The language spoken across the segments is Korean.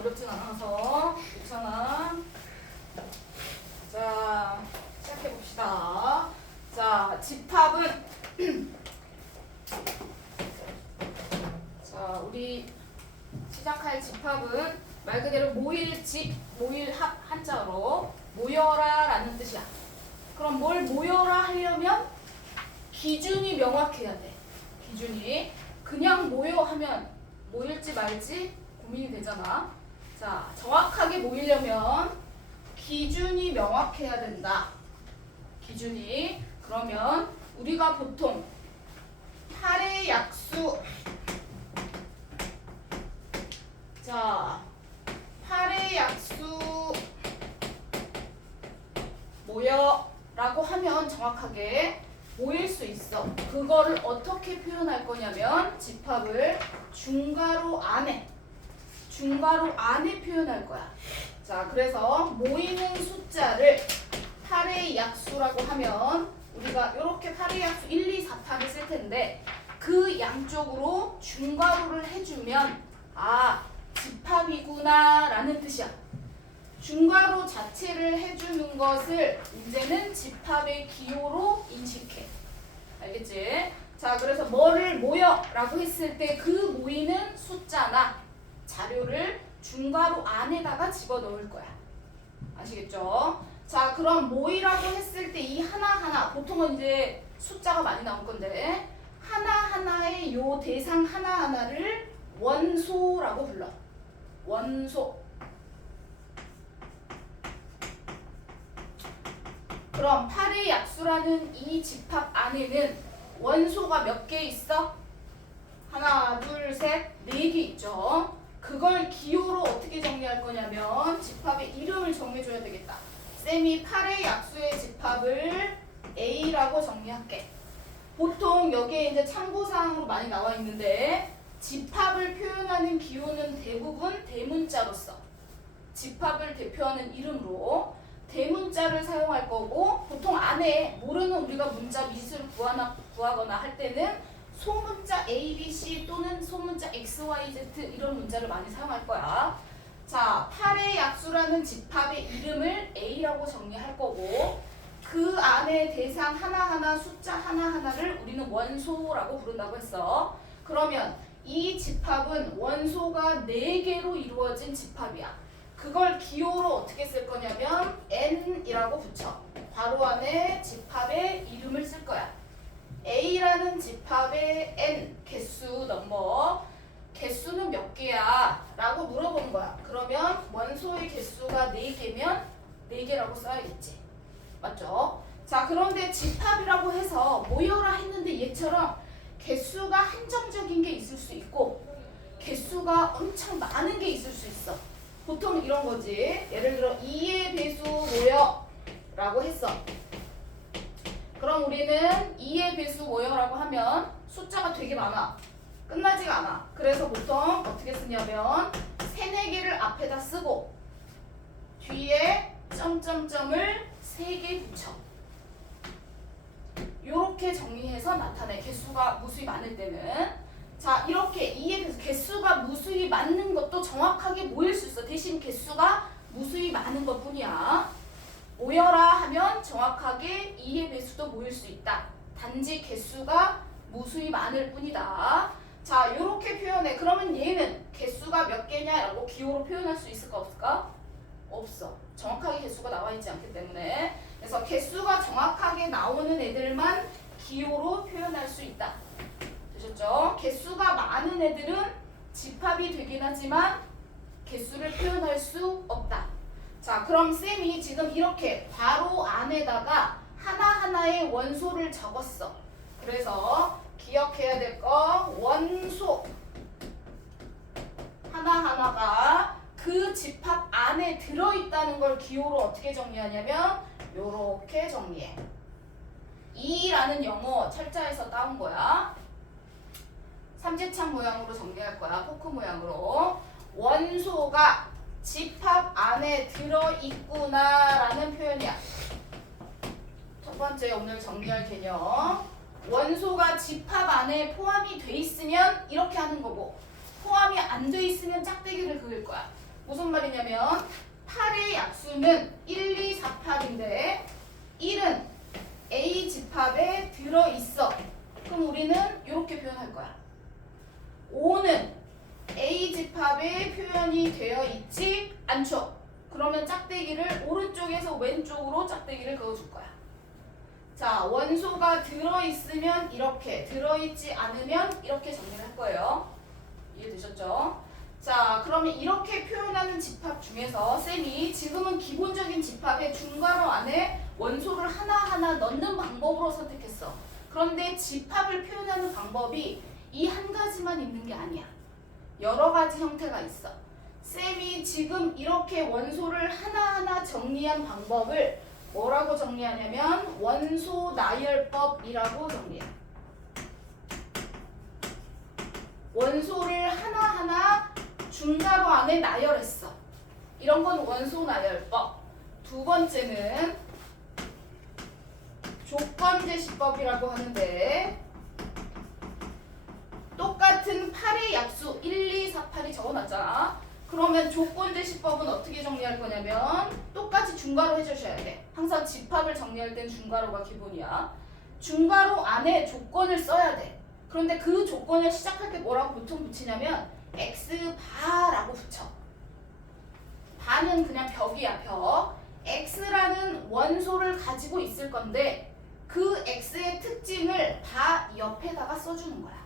어렵진 않아서 괜찮아. 자, 시작해 봅시다. 자, 집합은 자, 우리 시작할 집합은 말 그대로 모일집, 모일합 한자로 모여라 라는 뜻이야. 그럼 뭘 모여라 하려면 기준이 명확해야 돼. 기준이. 그냥 모여 하면 모일지 말지 고민이 되잖아. 자, 정확하게 모이려면 기준이 명확해야 된다. 기준이. 그러면 우리가 보통 8의 약수, 자, 8의 약수 모여라고 하면 정확하게 모일 수 있어. 그거를 어떻게 표현할 거냐면 집합을 중괄호 안에 표현할 거야. 자, 그래서 모이는 숫자를 8의 약수라고 하면 우리가 이렇게 8의 약수 1, 2, 4, 8을 쓸 텐데 그 양쪽으로 중괄호를 해주면 아, 집합이구나 라는 뜻이야. 중괄호 자체를 해주는 것을 이제는 집합의 기호로 인식해. 알겠지? 자, 그래서 뭐를 모여 라고 했을 때 그 모이는 숫자나 자료를 중괄호 안에다가 집어넣을 거야. 아시겠죠? 자, 그럼 모이라고 했을 때 이 하나하나, 보통은 이제 숫자가 많이 나올 건데 하나하나의 요 대상 하나하나를 원소라고 불러. 원소. 그럼 8의 약수라는 이 집합 안에는 원소가 몇 개 있어? 하나, 둘, 셋, 4개 있죠. 그걸 기호로 어떻게 정리할 거냐면 집합의 이름을 정해줘야 되겠다. 쌤이 8의 약수의 집합을 A라고 정리할게. 보통 여기에 이제 참고사항으로 많이 나와 있는데 집합을 표현하는 기호는 대부분 대문자로 써. 집합을 대표하는 이름으로 대문자를 사용할 거고 보통 안에 모르는 우리가 문자 미수를 구하거나 할 때는 소문자 A, B, C 또는 소문자 X, Y, Z 이런 문자를 많이 사용할 거야. 자, 8의 약수라는 집합의 이름을 A라고 정리할 거고 그 안에 대상 하나하나 숫자 하나하나를 우리는 원소라고 부른다고 했어. 그러면 이 집합은 원소가 4개로 이루어진 집합이야. 그걸 기호로 어떻게 쓸 거냐면 n이라고 붙여. 괄호 안에 집합의 이름을 쓸 거야. A라는 집합의 n 개수 넘버 개수는 몇 개야? 라고 물어보는 거야. 그러면 원소의 개수가 4개면 4개라고 써야겠지. 맞죠? 자, 그런데 집합이라고 해서 모여라 했는데 얘처럼 개수가 한정적인 게 있을 수 있고 개수가 엄청 많은 게 있을 수 있어. 보통 이런 거지. 예를 들어 2의 배수 모여 라고 했어. 그럼 우리는 2의 배수 모여라고 하면 숫자가 되게 많아. 끝나지가 않아. 그래서 보통 어떻게 쓰냐면 3, 4개를 앞에다 쓰고 뒤에 점점점을 3개 붙여. 요렇게 정리해서 나타내. 개수가 무수히 많을 때는. 자, 이렇게 2의 배수 개수가 무수히 많은 것도 정확하게 모일 수 있어. 대신 개수가 무수히 많은 것 뿐이야. 모여라 하면 정확하게 2의 배수도 모일 수 있다. 단지 개수가 무수히 많을 뿐이다. 자, 이렇게 표현해. 그러면 얘는 개수가 몇 개냐라고 기호로 표현할 수 있을까 없을까? 없어. 정확하게 개수가 나와 있지 않기 때문에. 그래서 개수가 정확하게 나오는 애들만 기호로 표현할 수 있다. 되셨죠? 개수가 많은 애들은 집합이 되긴 하지만 개수를 표현할 수 없다. 자, 그럼 쌤이 지금 이렇게 괄호 안에다가 하나하나의 원소를 적었어. 그래서 기억해야 될 거 원소 하나하나가 그 집합 안에 들어있다는 걸 기호로 어떻게 정리하냐면 요렇게 정리해. 2라는 영어 철자에서 따온 거야. 삼지창 모양으로 정리할 거야. 포크 모양으로. 원소가 집합 안에 들어있구나라는 표현이야. 첫 번째 오늘 정리할 개념. 원소가 집합 안에 포함이 돼 있으면 이렇게 하는 거고 포함이 안 돼 있으면 짝대기를 그을 거야. 무슨 말이냐면 8의 약수는 1, 2, 4, 8인데 1은 A 집합에 들어있어. 그럼 우리는 이렇게 표현할 거야. 5는 A 집합에 표현이 되어 있지 않죠? 그러면 짝대기를 오른쪽에서 왼쪽으로 짝대기를 그어줄 거야. 자, 원소가 들어있으면 이렇게, 들어있지 않으면 이렇게 정리를 할 거예요. 이해되셨죠? 자, 그러면 이렇게 표현하는 집합 중에서 쌤이 지금은 기본적인 집합의 중괄호 안에 원소를 하나하나 넣는 방법으로 선택했어. 그런데 집합을 표현하는 방법이 이 한 가지만 있는 게 아니야. 여러 가지 형태가 있어. 쌤이 지금 이렇게 원소를 하나하나 정리한 방법을 뭐라고 정리하냐면 원소 나열법이라고 정리해. 원소를 하나하나 중괄호 안에 나열했어. 이런 건 원소 나열법. 두 번째는 조건제시법이라고 하는데 똑같은 8의 약수 1, 2, 4, 8이 적어놨잖아. 그러면 조건제시법은 어떻게 정리할 거냐면 똑같이 중괄호 해주셔야 돼. 항상 집합을 정리할 땐 중괄호가 기본이야. 중괄호 안에 조건을 써야 돼. 그런데 그 조건을 시작할 때 뭐라고 보통 붙이냐면 x바라고 붙여. 바는 그냥 벽이야, 벽. x라는 원소를 가지고 있을 건데 그 x의 특징을 바 옆에다가 써주는 거야.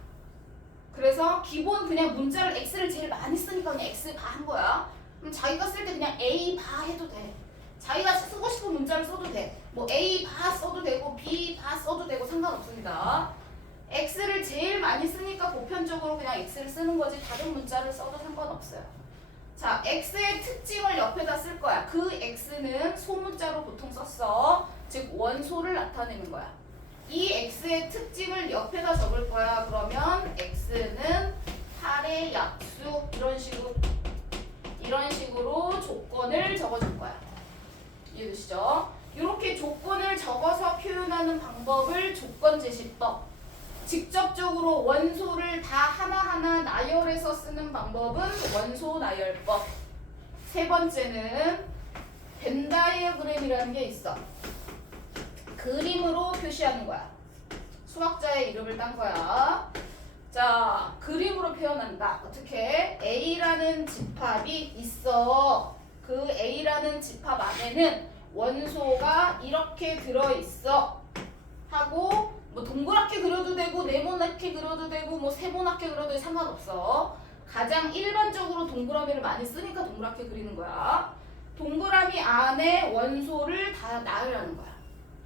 그래서 기본 그냥 문자를 x를 제일 많이 쓰니까 그냥 x바 한 거야. 그럼 자기가 쓸 때 그냥 a바 해도 돼. 자기가 쓰고 싶은 문자를 써도 돼. 뭐 a바 써도 되고 b바 써도 되고 상관없습니다. x를 제일 많이 쓰니까 보편적으로 그냥 x를 쓰는 거지 다른 문자를 써도 상관없어요. 자, x의 특징을 옆에다 쓸 거야. 그 x는 소문자로 보통 썼어. 즉 원소를 나타내는 거야. 이 x의 특징을 옆에다 적을 거야. 그러면 x는 8의 약수 이런 식으로 조건을 적어줄 거야. 이해되시죠? 이렇게 조건을 적어서 표현하는 방법을 조건제시법. 직접적으로 원소를 다 하나하나 나열해서 쓰는 방법은 원소 나열법. 세 번째는 벤 다이어그램이라는 게 있어. 그림으로 표시하는 거야. 수학자의 이름을 딴 거야. 자, 그림으로 표현한다. 어떻게? A라는 집합이 있어. 그 A라는 집합 안에는 원소가 이렇게 들어있어. 하고 뭐 동그랗게 그려도 되고 네모나게 그려도 되고 뭐 세모나게 그려도 되고 상관없어. 가장 일반적으로 동그라미를 많이 쓰니까 동그랗게 그리는 거야. 동그라미 안에 원소를 다 나열하는 거야.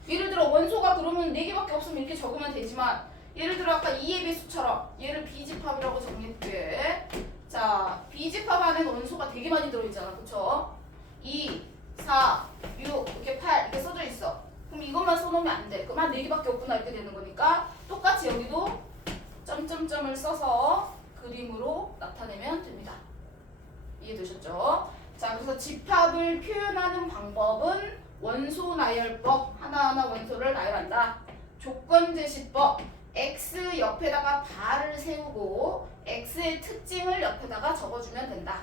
예를 들어 원소가 그러면 4개밖에 없으면 이렇게 적으면 되지만 예를 들어 아까 2의 배수처럼 얘를 B집합이라고 정리할게. 자, B집합 안에는 원소가 되게 많이 들어있잖아. 그쵸? 2, 4, 6, 이렇게 8 이렇게 써져 있어. 그럼 이것만 써놓으면 안 돼. 그럼 한 4개밖에 없구나 이렇게 되는 거니까 똑같이 여기도 점점점을 써서 그림으로 나타내면 됩니다. 이해되셨죠? 자, 그래서 집합을 표현하는 방법은 원소 나열법. 하나하나 원소를 나열한다. 조건제시법. x 옆에다가 바를 세우고 x의 특징을 옆에다가 적어주면 된다.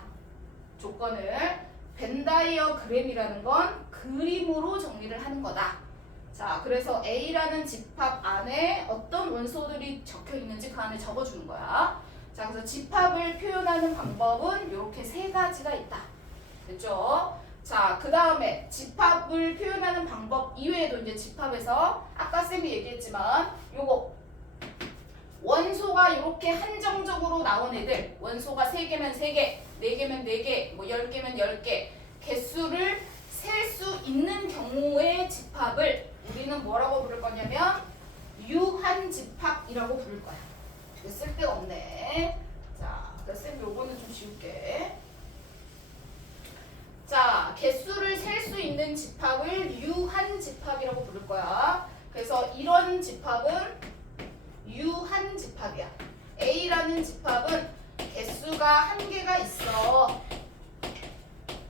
조건을. 벤 다이어그램이라는 건 그림으로 정리를 하는 거다. 자, 그래서 A라는 집합 안에 어떤 원소들이 적혀 있는지 그 안에 적어주는 거야. 자, 그래서 집합을 표현하는 방법은 이렇게 3가지가 있다. 됐죠? 자, 그 다음에 집합을 표현하는 방법 이외에도 이제 집합에서 아까 쌤이 얘기했지만 요거 원소가 이렇게 한정적으로 나온 애들, 원소가 3개면 3개, 4개면 4개, 뭐 10개면 10개 개수를 셀 수 있는 경우의 집합을 우리는 뭐라고 부를 거냐면 유한집합이라고 부를 거야. 쓸데가 없네. 자, 쌤 요거는 좀 지울게. 자, 개수를 셀 수 있는 집합을 유한집합이라고 부를 거야. 그래서 이런 집합은 유한집합이야. A라는 집합은 개수가 1개가 있어.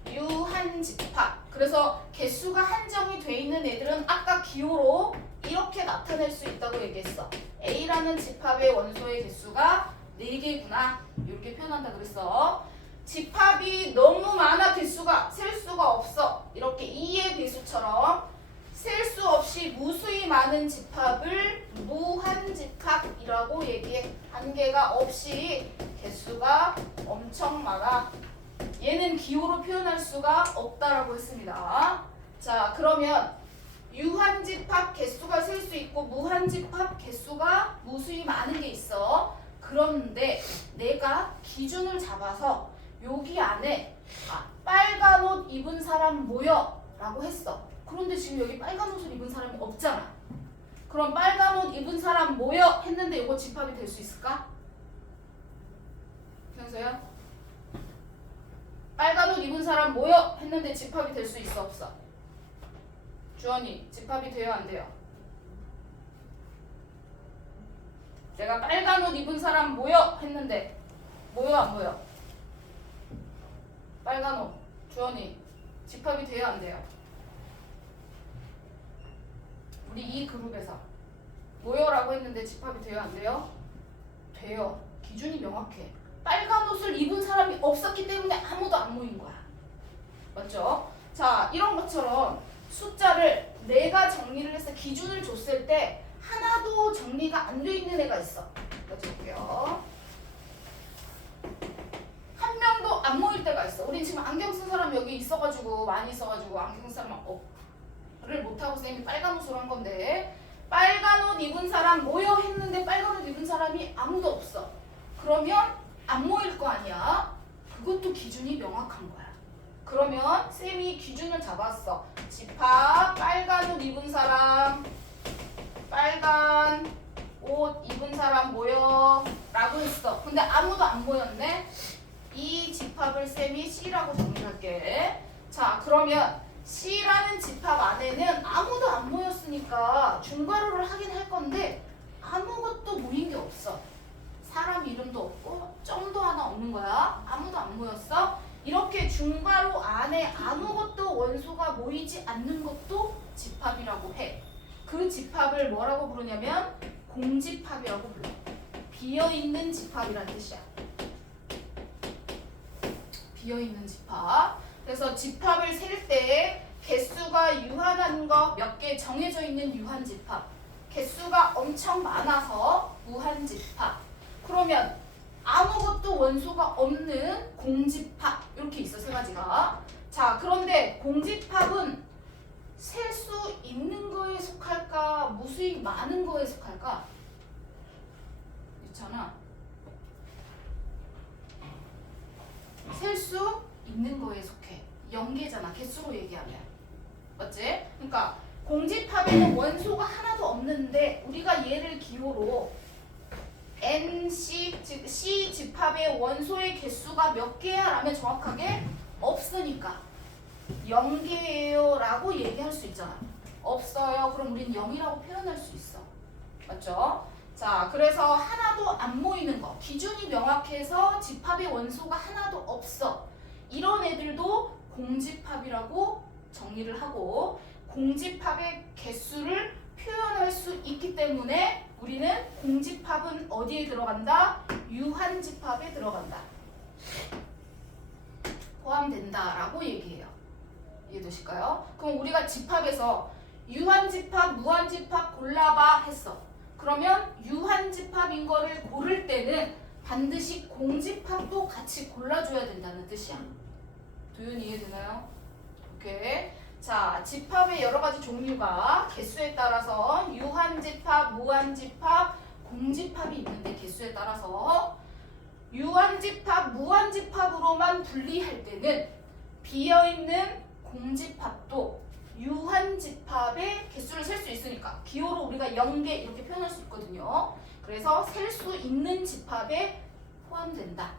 유한집합. 그래서 개수가 한정이 돼 있는 애들은 아까 기호로 이렇게 나타낼 수 있다고 얘기했어. A라는 집합의 원소의 개수가 4개구나. 이렇게 표현한다 그랬어. 집합이 너무 많아 개수가 셀 수가 없어. 이렇게 2의 배수처럼 셀 수 없이 무수히 많은 집합을 무한집합이라고 얘기해. 한계가 없이 개수가 엄청 많아. 얘는 기호로 표현할 수가 없다라고 했습니다. 자, 그러면 유한집합 개수가 셀 수 있고 무한집합 개수가 무수히 많은 게 있어. 그런데 내가 기준을 잡아서 여기 안에 빨간 옷 입은 사람 모여 라고 했어. 그런데 지금 여기 빨간 옷을 입은 사람이 없잖아. 그럼 빨간 옷 입은 사람 모여 했는데 이거 집합이 될 수 있을까? 현서야? 빨간 옷 입은 사람 모여 했는데 집합이 될 수 있어 없어? 주원이 집합이 돼요 안 돼요? 내가 빨간 옷 입은 사람 모여 했는데 모여 안 모여? 빨간 옷 주원이 집합이 돼요 안 돼요? 우리 이 그룹에서 모여라고 했는데 집합이 돼요 안 돼요? 돼요. 기준이 명확해. 빨간 옷을 입은 사람이 없었기 때문에 아무도 안 모인 거야. 맞죠? 자, 이런 것처럼 숫자를 내가 정리를 해서 기준을 줬을 때 하나도 정리가 안 돼 있는 애가 있어. 볼게요. 한 명도 안 모일 때가 있어. 우리 지금 안경 쓴 사람 여기 있어가지고 많이 있어가지고 안경 쓴 사람 를 못하고 쌤이 빨간 옷으로 한 건데 빨간 옷 입은 사람 모여 했는데 빨간 옷 입은 사람이 아무도 없어. 그러면 안 모일 거 아니야. 그것도 기준이 명확한 거야. 그러면 쌤이 기준을 잡았어. 집합 빨간 옷 입은 사람 빨간 옷 입은 사람 모여 라고 했어. 근데 아무도 안 모였네. 이 집합을 쌤이 C라고 정리할게. 자, 그러면 C라는 집합 안에는 아무도 안 모였으니까 중괄호를 하긴 할 건데 아무것도 모인 게 없어. 사람 이름도 없고 점도 하나 없는 거야. 아무도 안 모였어. 이렇게 중괄호 안에 아무것도 원소가 모이지 않는 것도 집합이라고 해. 그 집합을 뭐라고 부르냐면 공집합이라고 불러. 비어있는 집합이라는 뜻이야. 비어있는 집합. 그래서 집합을 셀 때 개수가 유한한 거 몇 개 정해져 있는 유한집합, 개수가 엄청 많아서 무한집합, 그러면 아무것도 원소가 없는 공집합 이렇게 있어 세 가지가. 자, 그런데 공집합은 셀 수 있는 거에 속할까 무수히 많은 거에 속할까? 있잖아. 셀 수 있는 거에 속해. 연계잖아. 개수로 얘기하면. 맞지? 그러니까 공집합에는 원소가 하나도 없는데 우리가 얘를 기호로 NC, 즉 C 집합의 원소의 개수가 몇 개야? 라면 정확하게 없으니까 0개예요 라고 얘기할 수 있잖아. 없어요. 그럼 우린 0이라고 표현할 수 있어. 맞죠? 자, 그래서 하나도 안 모이는 거. 기준이 명확해서 집합의 원소가 하나도 없어. 이런 애들도 공집합이라고 정리를 하고 공집합의 개수를 표현할 수 있기 때문에 우리는 공집합은 어디에 들어간다? 유한집합에 들어간다. 포함된다라고 얘기해요. 이해되실까요? 그럼 우리가 집합에서 유한집합, 무한집합 골라봐 했어. 그러면 유한집합인 거를 고를 때는 반드시 공집합도 같이 골라줘야 된다는 뜻이야. 도윤이 이해되나요? 오케이. 자, 집합의 여러 가지 종류가 개수에 따라서 유한집합, 무한집합, 공집합이 있는데 개수에 따라서 유한집합, 무한집합으로만 분리할 때는 비어있는 공집합도 유한집합의 개수를 셀 수 있으니까 기호로 우리가 0개 이렇게 표현할 수 있거든요. 그래서 셀 수 있는 집합에 포함된다.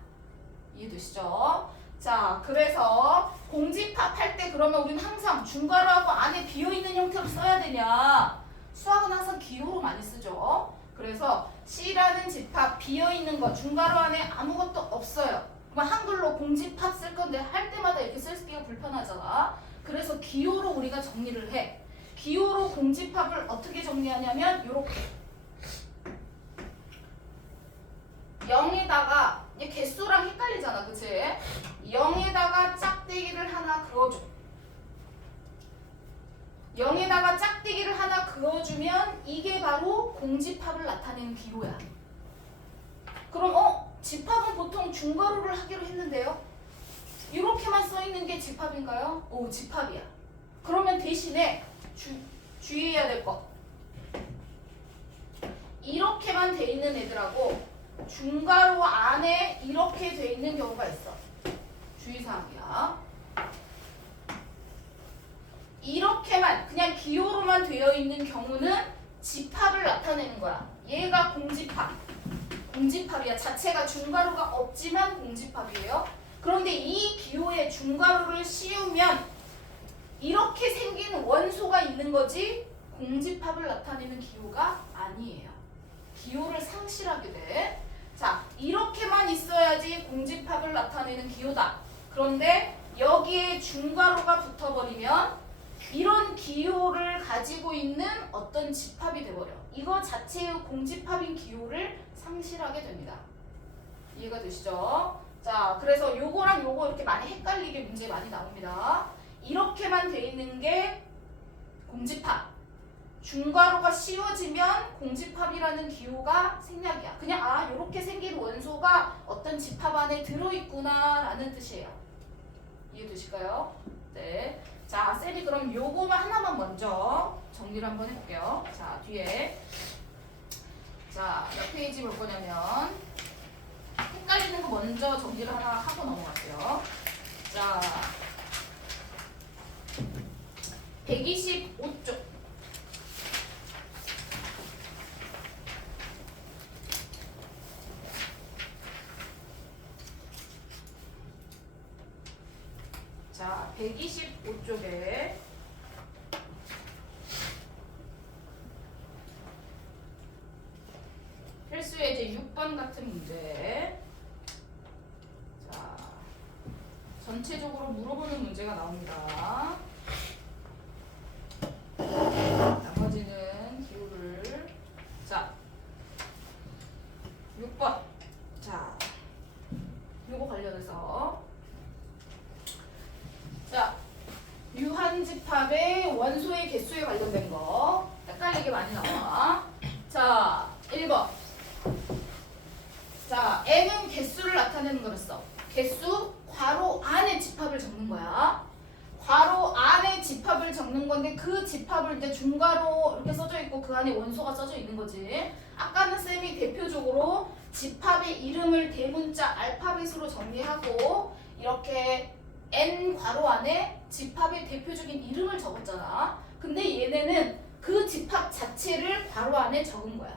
이해되시죠? 자, 그래서 공집합 할 때 그러면 우리는 항상 중괄호하고 안에 비어있는 형태로 써야 되냐? 수학은 항상 기호로 많이 쓰죠. 그래서 C라는 집합 비어있는 거 중괄호 안에 아무것도 없어요. 그럼 한글로 공집합 쓸 건데 할 때마다 이렇게 쓰기가 불편하잖아. 그래서 기호로 우리가 정리를 해. 기호로 공집합을 어떻게 정리하냐면 이렇게 0에다가 얘 개수랑 헷갈리잖아, 그치? 0에다가 짝대기를 하나 그어줘. 0에다가 짝대기를 하나 그어주면 이게 바로 공집합을 나타내는 기호야. 그럼 집합은 보통 중괄호를 하기로 했는데요. 이렇게만 써있는 게 집합인가요? 오, 집합이야. 그러면 대신에 주의해야 될 거. 이렇게만 돼 있는 애들하고 중괄호 안에 이렇게 돼 있는 경우가 있어. 주의사항이야. 이렇게만 그냥 기호로만 되어 있는 경우는 집합을 나타내는 거야. 얘가 공집합. 공집합이야. 자체가 중괄호가 없지만 공집합이에요. 그런데 이 기호에 중괄호를 씌우면 이렇게 생긴 원소가 있는 거지 공집합을 나타내는 기호가 아니에요. 기호를 상실하게 돼. 자, 이렇게만 있어야지 공집합을 나타내는 기호다. 그런데 여기에 중괄호가 붙어버리면 이런 기호를 가지고 있는 어떤 집합이 돼버려. 이거 자체의 공집합인 기호를 상실하게 됩니다. 이해가 되시죠? 자, 그래서 요거랑 요거 이렇게 많이 헷갈리게 문제 많이 나옵니다. 이렇게만 돼 있는 게 공집합. 중괄호가 씌워지면 공집합이라는 기호가 생략이야. 그냥 요렇게 생긴 원소가 어떤 집합 안에 들어있구나 라는 뜻이에요. 이해되실까요? 네. 자, 쌤이 그럼 요거만 하나만 먼저 정리를 한번 해볼게요. 자, 뒤에 자, 몇 페이지 볼 거냐면 헷갈리는 거 먼저 정리를 하나 하고 넘어갈게요. 자, 125쪽. 자, 125쪽에 필수의 이제 6번 같은 문제. 자, 전체적으로 물어보는 문제가 나옵니다. 나머지는 기호를. 자, 6번. 자, 요거 관련해서 자, 유한집합의 원소의 개수에 관련된 거 헷갈리게 많이 나와. 자, 1번. 자, n은 개수를 나타내는 거랬어. 개수 괄호 안에 집합을 적는 거야. 괄호 안에 집합을 적는 건데 그 집합을 이제 중괄호 이렇게 써져 있고 그 안에 원소가 써져 있는 거지. 아까는 쌤이 대표적으로 집합의 이름을 대문자 알파벳으로 정리하고 이렇게 n 괄호 안에 집합의 대표적인 이름을 적었잖아. 근데 얘네는 그 집합 자체를 괄호 안에 적은 거야.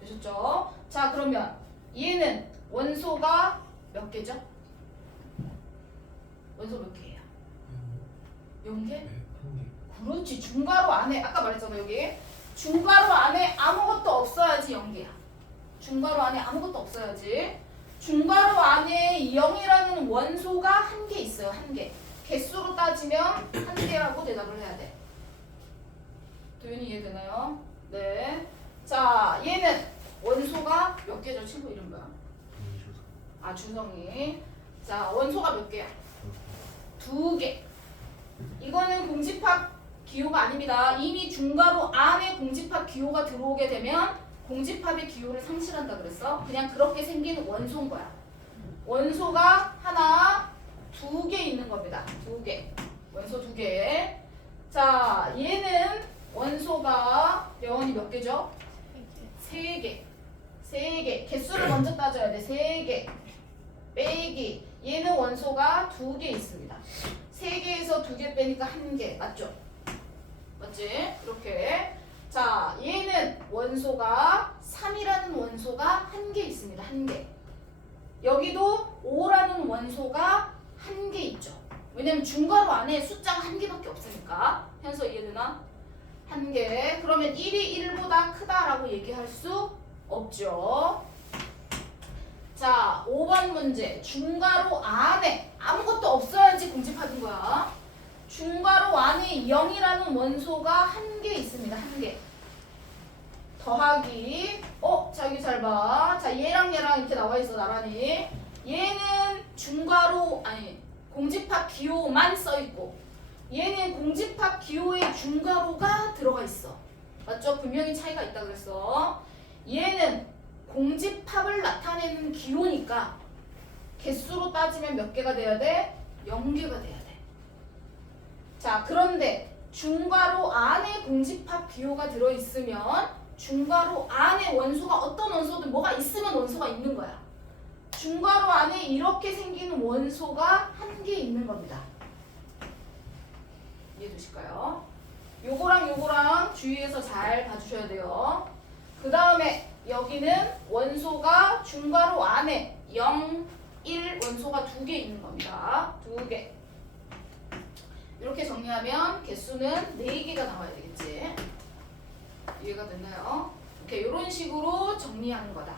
되셨죠? 자, 그러면 얘는 원소가 몇 개죠? 원소 몇 개예요? 0개? 네, 그렇지. 중괄호 안에 아까 말했잖아. 여기 중괄호 안에 아무것도 없어야지 0개야. 중괄호 안에 아무것도 없어야지. 중괄호 안에 0이라는 원소가 1개 있어요. 1개. 개수로 따지면 1개라고 대답을 해야 돼. 도윤이 이해되나요? 네. 자, 얘는 원소가 몇 개죠? 친구 이름 뭐야? 주성이. 자, 원소가 몇 개야? 2개. 이거는 공집합 기호가 아닙니다. 이미 중괄호 안에 공집합 기호가 들어오게 되면 공집합의 기호를 상실한다 그랬어. 그냥 그렇게 생긴 원소인 거야. 원소가 하나, 2개 있는 겁니다. 2개. 원소 2개. 자, 얘는 원소가 영원히 몇 개죠? 3개. 3개. 개수를 먼저 따져야 돼. 3개. 빼기. 얘는 원소가 2개 있습니다. 3개에서 2개 빼니까 1개. 맞죠? 맞지? 이렇게. 자, 얘는 원소가 3이라는 원소가 1개 있습니다. 1개. 여기도 5라는 원소가 1개 있죠. 왜냐면 중괄호 안에 숫자가 1개밖에 없으니까. 현서 이해되나? 1개. 그러면 1이 1보다 크다라고 얘기할 수 없죠. 자, 5번 문제. 중괄호 안에 아무것도 없어야지 공집합인 거야. 중괄호 안에 0이라는 원소가 1개 있습니다. 1개. 더하기. 자, 여기 잘 봐. 자, 얘랑 얘랑 이렇게 나와 있어, 나란히. 얘는 중괄호 아니 공집합 기호만 써 있고 얘는 공집합 기호에 중괄호가 들어가 있어. 맞죠? 분명히 차이가 있다 그랬어. 얘는 공집합을 나타내는 기호니까 개수로 따지면 몇 개가 돼야 돼? 0개가 돼야 돼. 자, 그런데 중괄호 안에 공집합 기호가 들어있으면 중괄호 안에 원소가 어떤 원소든 뭐가 있으면 원소가 있는 거야. 중괄호 안에 이렇게 생긴 원소가 한 개 있는 겁니다. 이해되실까요? 요거랑 요거랑 주의해서 잘 봐주셔야 돼요. 그 다음에 여기는 원소가 중괄호 안에 0, 1 원소가 2개 있는 겁니다. 2개. 이렇게 정리하면 개수는 4개가 나와야 되겠지. 이해가 됐나요? 이렇게 이런 식으로 정리하는 거다.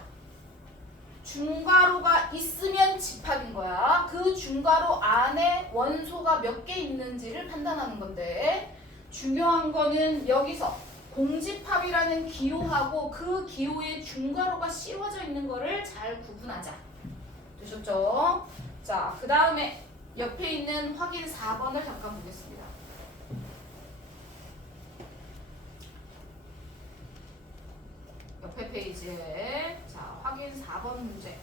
중괄호가 있으면 집합인 거야. 그 중괄호 안에 원소가 몇 개 있는지를 판단하는 건데 중요한 거는 여기서 공집합이라는 기호하고 그 기호에 중괄호가 씌워져 있는 거를 잘 구분하자. 되셨죠? 자, 그 다음에 옆에 있는 확인 4번을 잠깐 보겠습니다. 옆에 페이지에 자, 확인 4번 문제.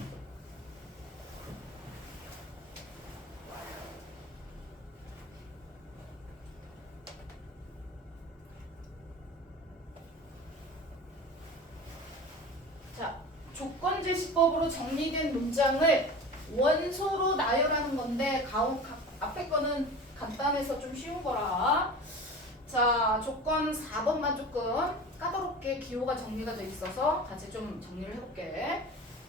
자, 조건제시법으로 정리된 문장을 원소로 나열하는 건데 앞에 거는 간단해서 좀 쉬운 거라. 자, 조건 4번만 조금 까다롭게 기호가 정리가 돼 있어서 같이 좀 정리를 해볼게.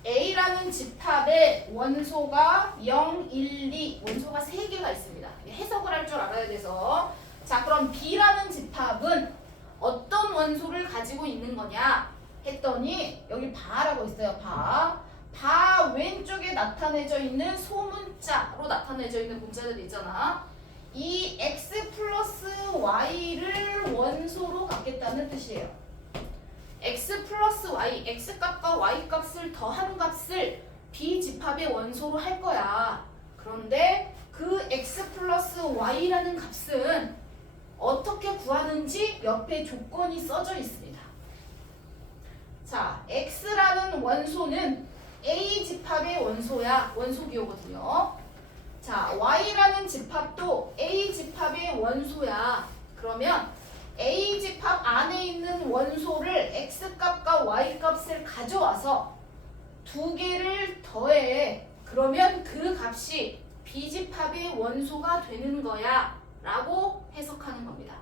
A라는 집합에 원소가 0, 1, 2 원소가 3개가 있습니다. 해석을 할 줄 알아야 돼서. 자, 그럼 B라는 집합은 어떤 원소를 가지고 있는 거냐 했더니 여기 바라고 있어요. 바 왼쪽에 나타내져 있는 소문자로 나타내져 있는 문자들 있잖아. 이 x 플러스 y를 원소로 갖겠다는 뜻이에요. x 플러스 y, x 값과 y 값을 더한 값을 B 집합의 원소로 할 거야. 그런데 그 x 플러스 y라는 값은 어떻게 구하는지 옆에 조건이 써져 있습니다. 자, x라는 원소는 A 집합의 원소야. 원소 기호거든요. 자, y라는 집합도 A 집합의 원소야. 그러면 A 집합 안에 있는 원소를 x값과 y값을 가져와서 2개를 더해. 그러면 그 값이 B 집합의 원소가 되는 거야 라고 해석하는 겁니다.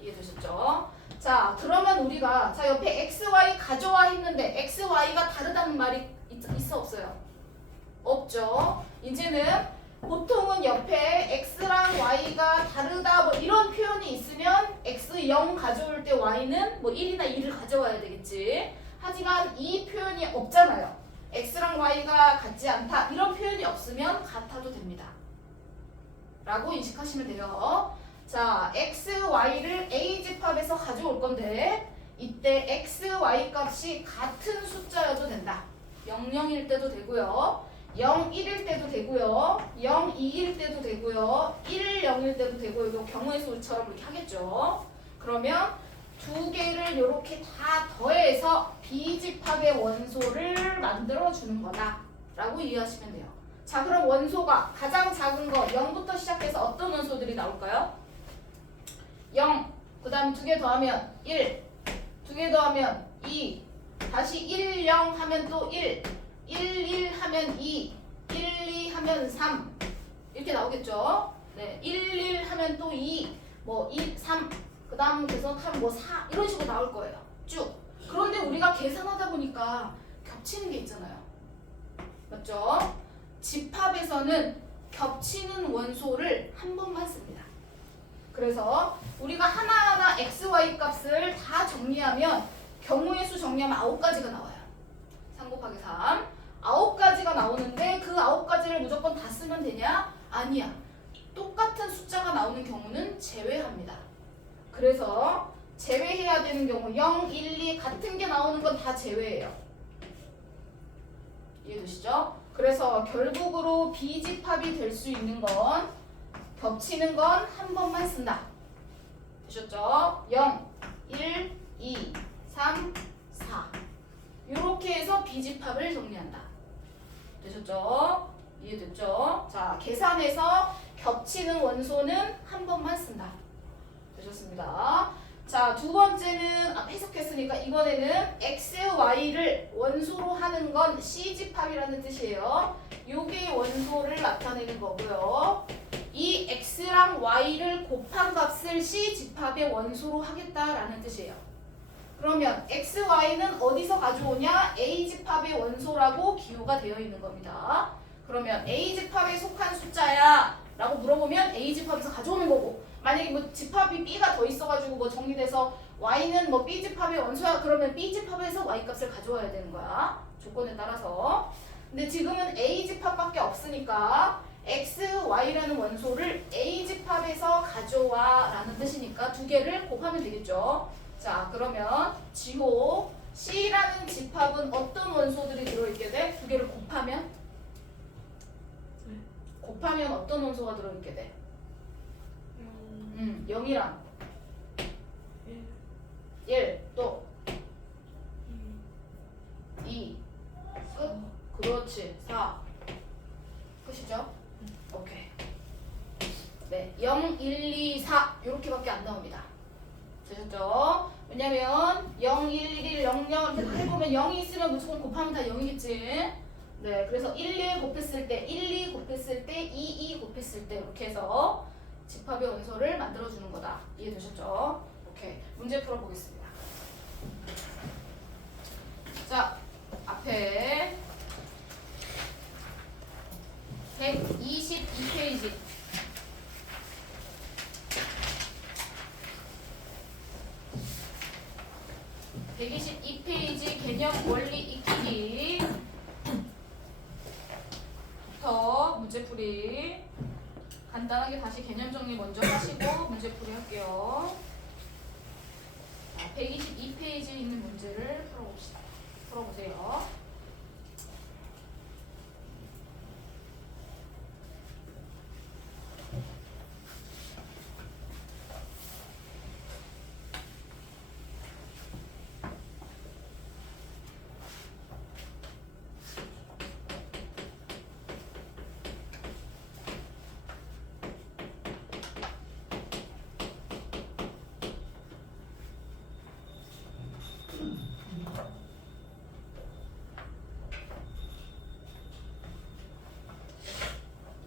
이해되셨죠? 자, 그러면 우리가 자 옆에 xy 가져와 했는데 xy가 다르다는 말이 있어 없어요? 없죠. 이제는 보통은 옆에 x랑 y가 다르다 뭐 이런 표현이 있으면 x 0 가져올 때 y는 뭐 1이나 2를 가져와야 되겠지. 하지만 이 표현이 없잖아요. x랑 y가 같지 않다 이런 표현이 없으면 같아도 됩니다. 라고 인식하시면 돼요. 자, x, y를 a 집합에서 가져올 건데 이때 x, y 값이 같은 숫자여도 된다. 0, 0일 때도 되고요. 0, 1일 때도 되고요. 0, 2일 때도 되고요. 1, 0일 때도 되고요. 이거 경우의 수처럼 이렇게 하겠죠. 그러면 2개를 이렇게 다 더해서 B집합의 원소를 만들어주는 거다 라고 이해하시면 돼요. 자, 그럼 원소가 가장 작은 거 0부터 시작해서 어떤 원소들이 나올까요? 0, 그 다음 2개 더하면 1, 2개 더하면 2, 다시 1, 0 하면 또 1, 1 하면 2, 1, 2 하면 3 이렇게 나오겠죠. 네, 1 하면 또 2, 뭐 2, 3 그 다음 계속하면 뭐 4 이런 식으로 나올 거예요. 쭉. 그런데 우리가 계산하다 보니까 겹치는 게 있잖아요. 맞죠? 집합에서는 겹치는 원소를 한 번만 씁니다. 그래서 우리가 하나하나 x, y 값을 다 정리하면 경우의 수 정리하면 9가지가 나와요. 3 곱하기 3 9가지가 나오는데 그 9가지를 무조건 다 쓰면 되냐? 아니야. 똑같은 숫자가 나오는 경우는 제외합니다. 그래서 제외해야 되는 경우 0, 1, 2 같은 게 나오는 건 다 제외해요. 이해되시죠? 그래서 결국으로 비집합이 될 수 있는 건 겹치는 건 한 번만 쓴다. 되셨죠? 0, 1, 2, 3, 4 이렇게 해서 비집합을 정리한다. 되셨죠? 이해됐죠? 자, 계산해서 겹치는 원소는 한 번만 쓴다. 되셨습니다. 자, 두 번째는 해석했으니까 이번에는 x, y를 원소로 하는 건 C집합이라는 뜻이에요. 요게 원소를 나타내는 거고요. 이 x랑 y를 곱한 값을 C집합의 원소로 하겠다라는 뜻이에요. 그러면 x, y는 어디서 가져오냐? A집합의 원소라고 기호가 되어 있는 겁니다. 그러면 A집합에 속한 숫자야 라고 물어보면 A집합에서 가져오는 거고, 만약에 뭐 집합이 B가 더 있어가지고 뭐 정리돼서 Y는 뭐 B집합의 원소야 그러면 B집합에서 Y 값을 가져와야 되는 거야. 조건에 따라서. 근데 지금은 A집합밖에 없으니까 X, Y라는 원소를 A집합에서 가져와 라는 뜻이니까 두 개를 곱하면 되겠죠. 자, 그러면 지호 C라는 집합은 어떤 원소들이 들어있게 돼? 두 개를 곱하면? 곱하면 어떤 원소가 들어있게 돼? 0이랑 1, 또 2, 끝. 그렇지. 4. 끝이죠? 오케이. 네, 0, 1, 2, 4 이렇게밖에 안 나옵니다. 되셨죠? 왜냐면 0, 1, 1, 0, 0 이렇게 다 해보면 0이 있으면 무조건 곱하면 다 0이겠지. 네, 그래서 1, 1 곱했을 때, 1, 2 곱했을 때, 2, 2 곱했을 때 이렇게 해서 집합의 원소를 만들어주는 거다. 이해되셨죠? 오케이. 문제 풀어보겠습니다. 자, 앞에 122페이지. 개념 원리 익히기부터 문제풀이. 간단하게 다시 개념 정리 먼저 하시고 문제풀이 할게요. 122페이지에 있는 문제를 풀어봅시다. 풀어보세요.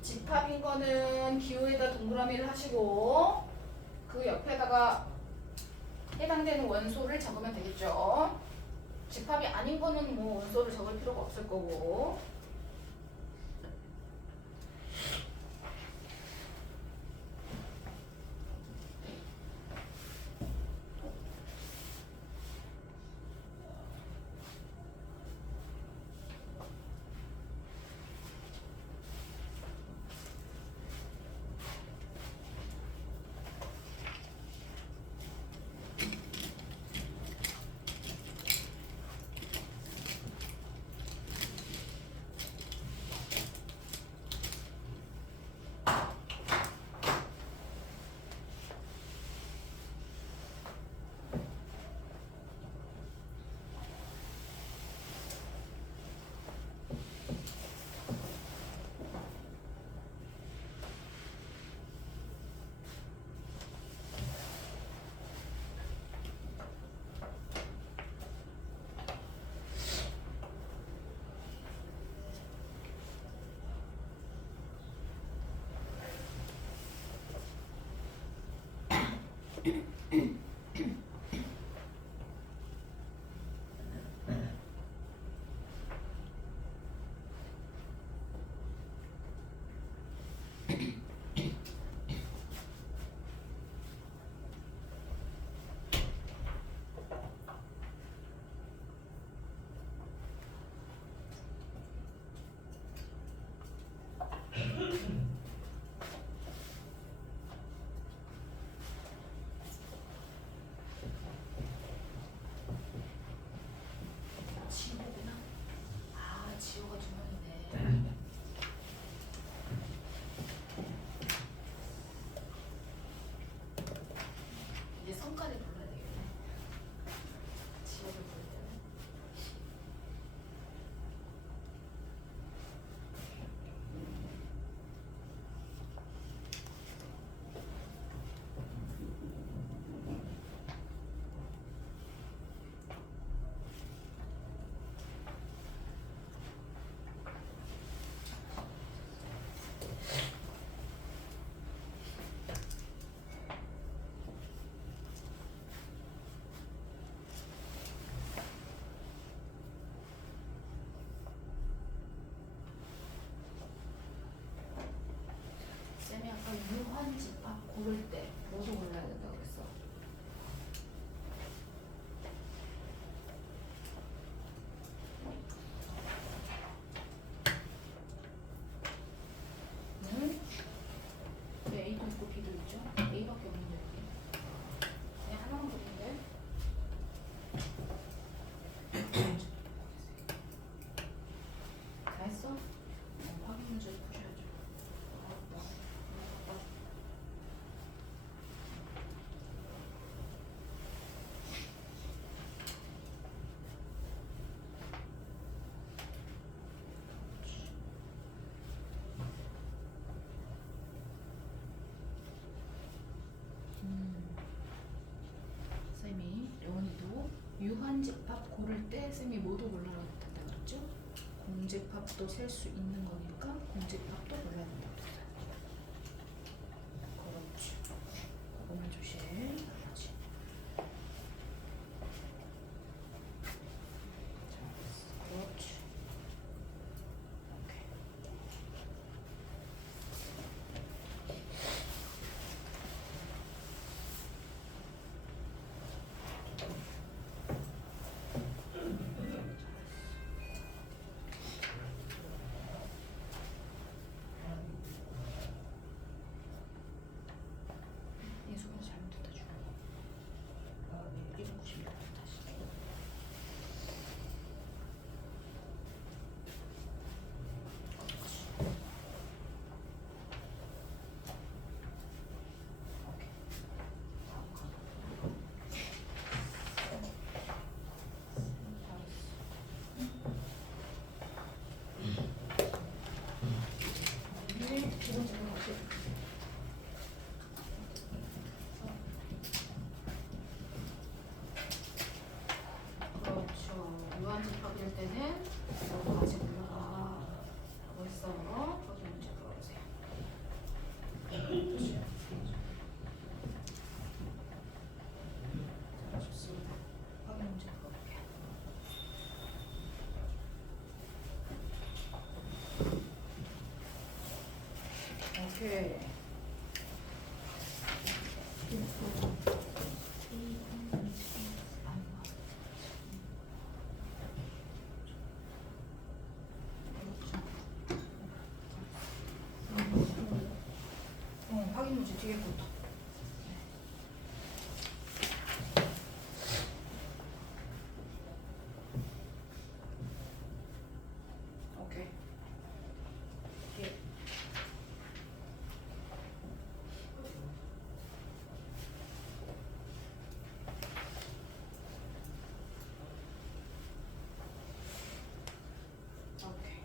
집합인 거는 기호에다 동그라미를 하시고 그 옆에다가 해당되는 원소를 적으면 되겠죠. 집합이 아닌 거는 뭐 원소를 적을 필요가 없을 거고. 아까 유한 집합 고를 때 뭐도 골라야 된다고 그랬어? 응? 왜 A도 있고 B도 있죠? A밖에 없는데 여기. 그냥 하나만 보는데. 다 했어? 확인 문제 푸셔야죠. 쌤이 레원이도 유한집합 고를 때 쌤이 뭐도 골라야 된다 그랬죠? 공집합도 셀 수 있는 거니까 공집합도 골라야 된다 그랬어요. 그렇지. 그거만 조심. 그렇지. 그렇지. 오케이. 예수가 잘못했다 주. 196 다시. 그렇죠. 유한집합일 때는 너도 아직 몰라. 벌써 거기 문제 풀어보세요. 자, 좋습니다. 확인 문제 풀어볼게요. 오케이. 확인 문제 뒤에부터. 오케이. 예. 오케이.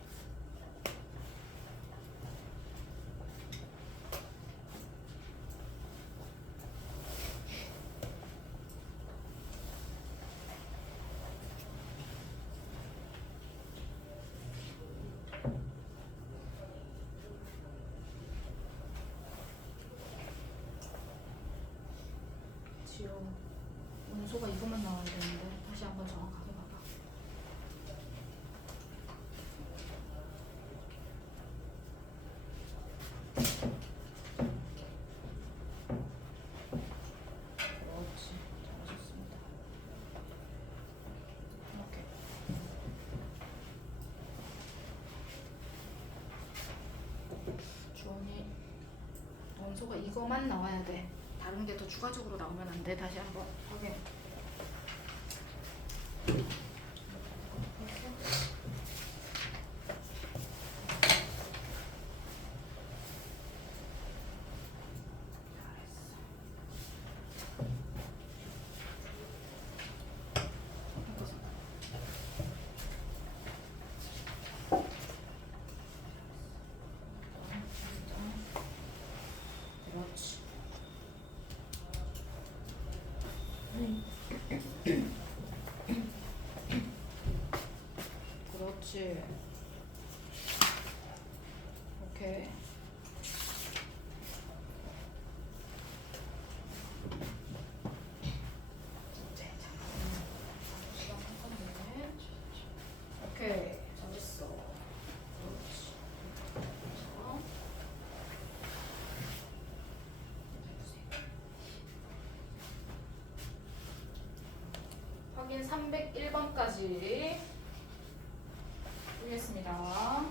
지효 원소가 이것만 나와야 되는데 다시 한번 정확하게 봐봐. 그렇지. 잘하셨습니다. 오케이. 주원이 원소가 이거만 나와야 돼. 다른 게 더 추가적으로 나오면 안 돼. 다시 한번 확인. 그렇지. 그렇지. 오케이. 오케이. 잘했어. 그렇지. 확인 301번까지 보겠습니다.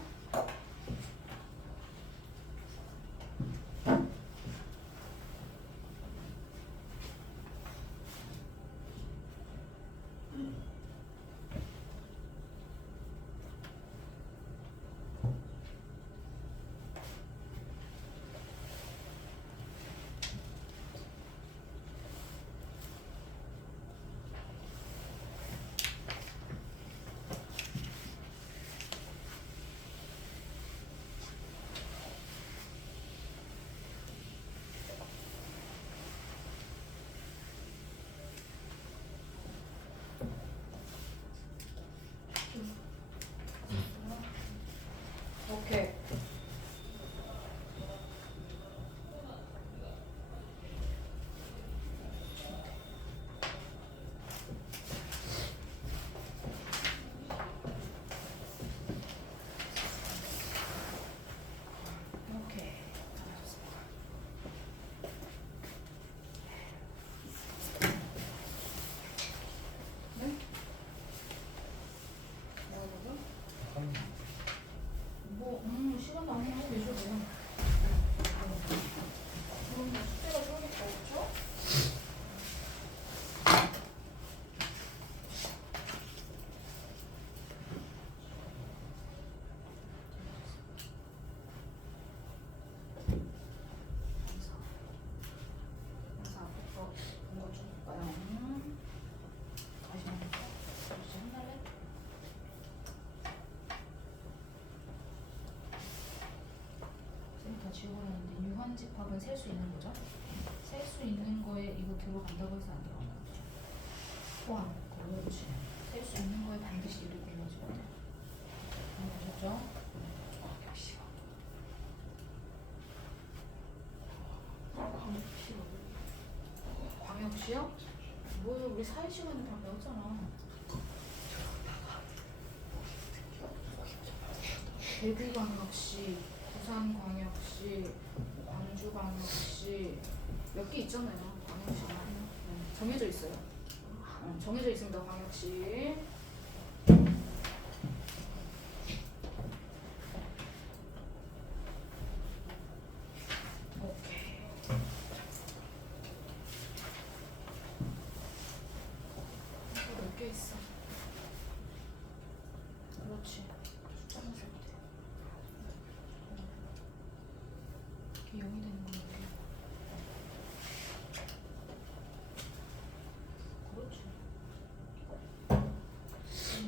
오케이. 오케이. 네? 시간 남으면 하고 계셔도 돼요. 그럼 숙제가 좀 더 없죠? 그래서 앞부터 이거 좀 볼까요? 다시 한번 다시 한달래? 다 지워놨는데 유한 집합은 셀 수 있는 거죠? 셀 수 있는 거에 이거 들어간다고 해서 안 들어가는 거죠? 포함. 그렇지. 셀 수 있는 거에 반드시 이렇게 넣어줘야 돼요. 보셨죠? 광역시요. 광역시요? 뭐야, 우리 사회 시간에 다 배웠잖아. 대구광역시, 부산광역시, 광주광역시 몇 개 있잖아요. 광역시가 정해져 있어요. 정해져 있습니다. 광역시. 오케이. 몇 개 있어? 그렇지. 숫자만 세면 돼. 이게 0이 되는 거야. 그렇지.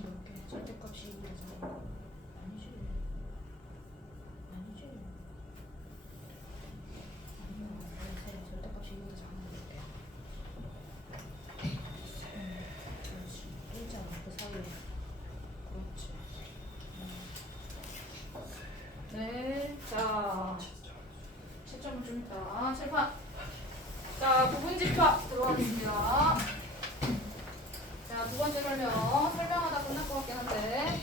몇 개? 절대값이 2고 되잖아. 아니지. 아니지. 아니야. 절대값이 2고 되잖아. 그렇지. 일자로 그 사이에. 그렇지. 네. 자. 채점은 좀 있다. 칠판. 자, 부분집합 들어가겠습니다. 자, 두 번째 설명하다 끝날 것 같긴 한데.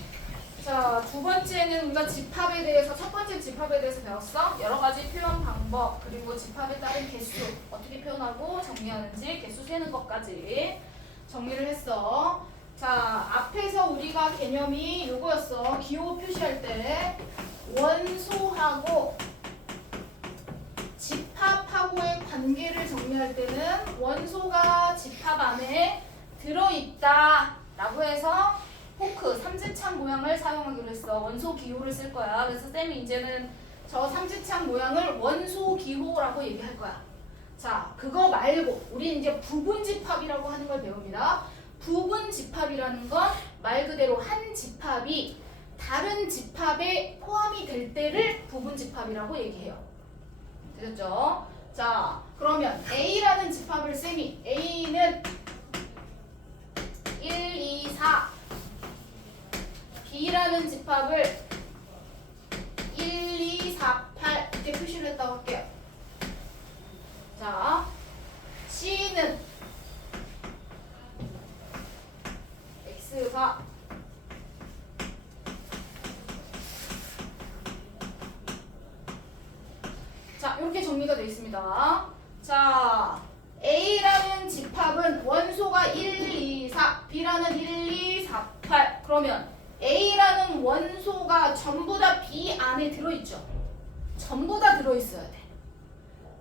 자, 두 번째는 우리가 집합에 대해서, 첫 번째 집합에 대해서 배웠어. 여러 가지 표현 방법, 그리고 집합에 따른 개수, 어떻게 표현하고 정리하는지, 개수 세는 것까지 정리를 했어. 자, 앞에서 우리가 개념이 요거였어. 기호 표시할 때 원소하고 집합하고의 관계를 정리할 때는 원소가 집합 안에 들어있다 라고 해서 포크, 삼지창 모양을 사용하기로 했어. 원소 기호를 쓸 거야. 그래서 쌤이 이제는 저 삼지창 모양을 원소 기호라고 얘기할 거야. 자, 그거 말고 우리 이제 부분 집합이라고 하는 걸 배웁니다. 부분 집합이라는 건 말 그대로 한 집합이 다른 집합에 포함이 될 때를 부분 집합이라고 얘기해요. 되셨죠? 자, 그러면 A라는 집합을 쌤이 A는 1, 2, 4 B라는 집합을 1, 2, 4, 8 이렇게 표시를 했다고 할게요. 자, C는 X가 자, 이렇게 정리가 되어 있습니다. 자, A라는 집합은 원소가 1, 2, 4, B라는 그러면 A라는 원소가 전부 다 B 안에 들어있죠. 전부 다 들어있어야 돼.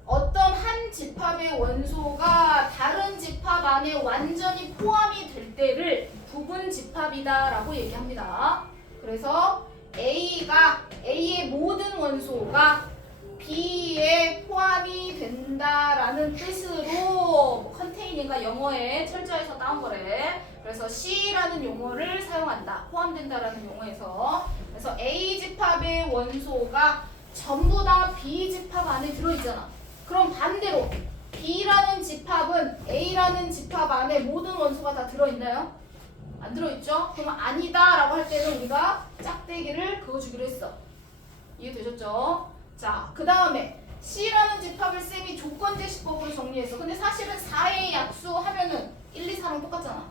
어떤 한 집합의 원소가 다른 집합 안에 완전히 포함이 될 때를 부분 집합이다 라고 얘기합니다. 그래서 A의 모든 원소가 B에 포함이 된다라는 뜻으로 컨테이닝과 영어에 철자에서 따온 거래. 그래서 C라는 용어를 사용한다. 포함된다라는 용어에서. 그래서 A 집합의 원소가 전부 다 B 집합 안에 들어있잖아. 그럼 반대로 B라는 집합은 A라는 집합 안에 모든 원소가 다 들어있나요? 안 들어있죠? 그러면 아니다 라고 할 때는 우리가 짝대기를 그어주기로 했어. 이해되셨죠? 자, 그 다음에 C라는 집합을 쌤이 조건제시법으로 정리했어. 근데 사실은 4의 약수 하면은 1, 2, 4랑 똑같잖아.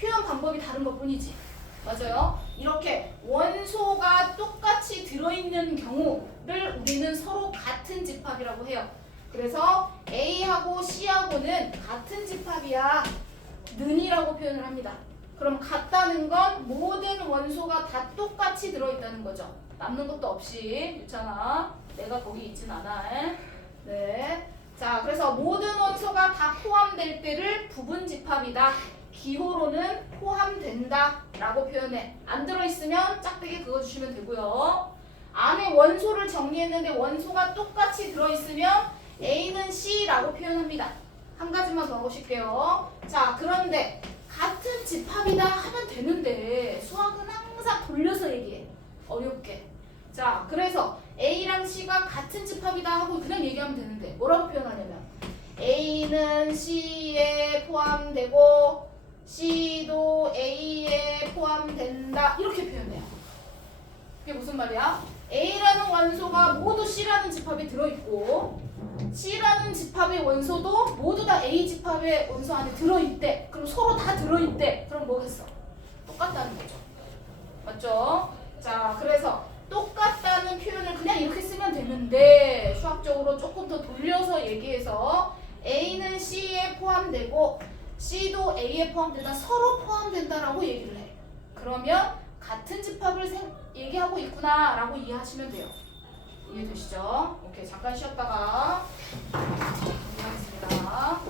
표현 방법이 다른 것 뿐이지. 맞아요? 이렇게 원소가 똑같이 들어있는 경우를 우리는 서로 같은 집합이라고 해요. 그래서 A하고 C하고는 같은 집합이야. 는이라고 표현을 합니다. 그럼 같다는 건 모든 원소가 다 똑같이 들어있다는 거죠. 남는 것도 없이. 유찬아, 내가 거기 있진 않아. 네. 자, 그래서 모든 원소가 다 포함될 때를 부분 집합이다. 기호로는 포함된다 라고 표현해. 안 들어있으면 짝대기 그어주시면 되고요. 안에 원소를 정리했는데 원소가 똑같이 들어있으면 A는 C라고 표현합니다. 한 가지만 더 보실게요. 자, 그런데 같은 집합이다 하면 되는데 수학은 항상 돌려서 얘기해. 어렵게. 자, 그래서 A랑 C가 같은 집합이다 하고 그냥 얘기하면 되는데 뭐라고 표현하냐면 A는 C에 포함되고 C도 A에 포함된다 이렇게 표현해요. 그게 무슨 말이야? A라는 원소가 모두 C라는 집합에 들어있고 C라는 집합의 원소도 모두 다 A 집합의 원소 안에 들어있대. 그럼 서로 다 들어있대. 그럼 뭐겠어? 똑같다는 거죠. 맞죠? 자, 그래서 똑같다는 표현을 그냥 이렇게 쓰면 되는데 수학적으로 조금 더 돌려서 얘기해서 A는 C에 포함되고 C도 A에 포함된다. 서로 포함된다라고 얘기를 해. 그러면 같은 집합을 얘기하고 있구나 라고 이해하시면 돼요. 이해되시죠? 오케이, 잠깐 쉬었다가 하겠습니다.